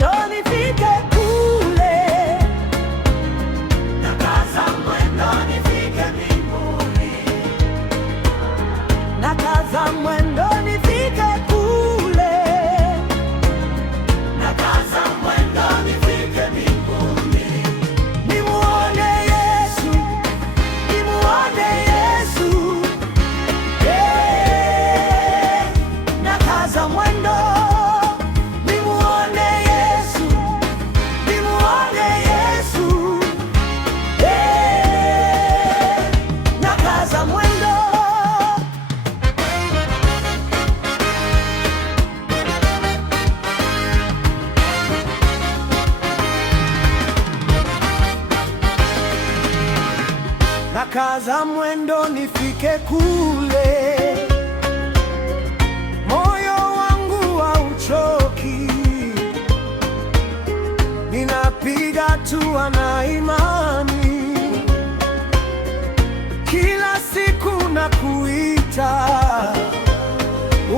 mwendo nifike kule, nakaza mwendo nifike mbinguni, nakaza mwendo nifike kule, nakaza mwendo nifike mbinguni, nimuone Yesu, nimuone Yesu, nakaza mwendo nimuone Yesu, nimuone Yesu, nakaza mwendo. Nakaza mwendo nifike kule, moyo wangu hauchoki, ninapiga hatua na imani, kila siku nakuita,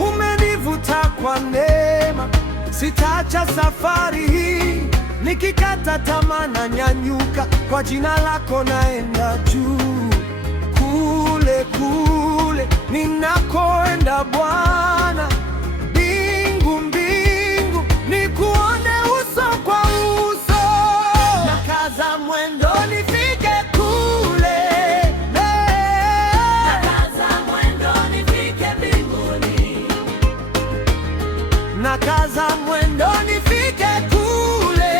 umenivuta kwa neema, sitaacha safari hii, nikikata tamaa na nyanyuka, kwa jina lako naenda juu, kule kule ninakoenda Bwana, mbingu mbingu, nikuone uso kwa uso, nakaza mwendo nifike kule, nakaza mwendo nifike mbinguni, nakaza mwendo nifike kule,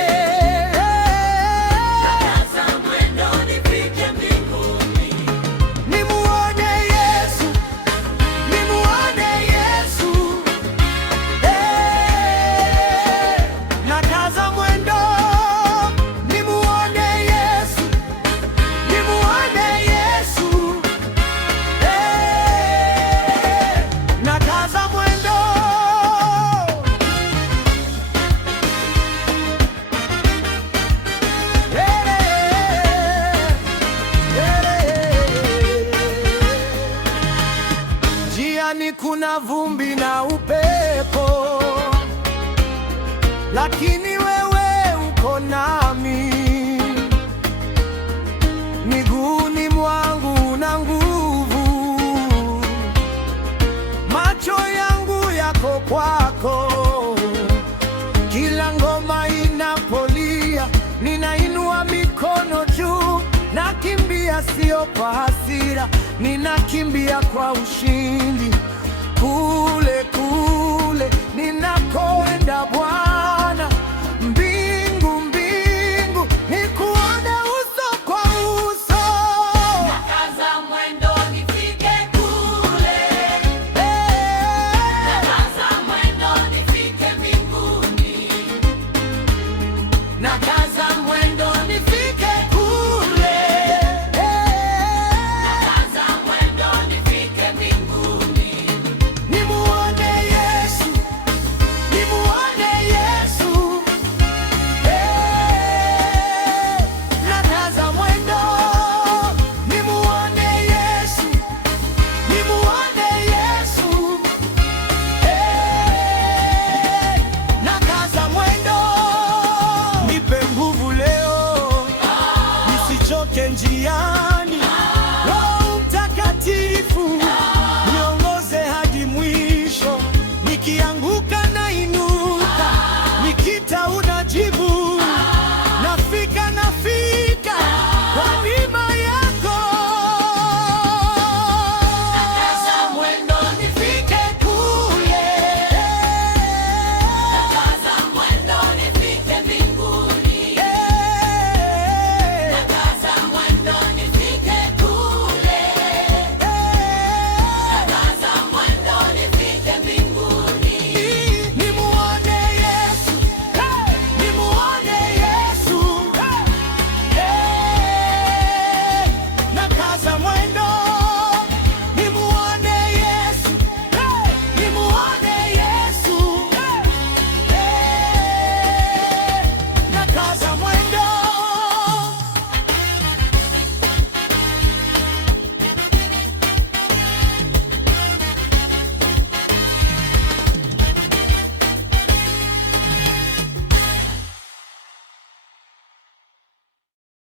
njiani kuna vumbi na upepo, lakini wewe uko nami, miguuni mwangu una nguvu, macho yangu yako kwako, kila ngoma inapolia ninainua mikono juu, nakimbia sio kwa hasira, ninakimbia kwa ushindi, kule kule ninakoenda Bwana, mbingu mbingu, nikuone uso kwa uso, nakaza mwendo nifike kule, nakaza mwendo nifike mbinguni, nakaza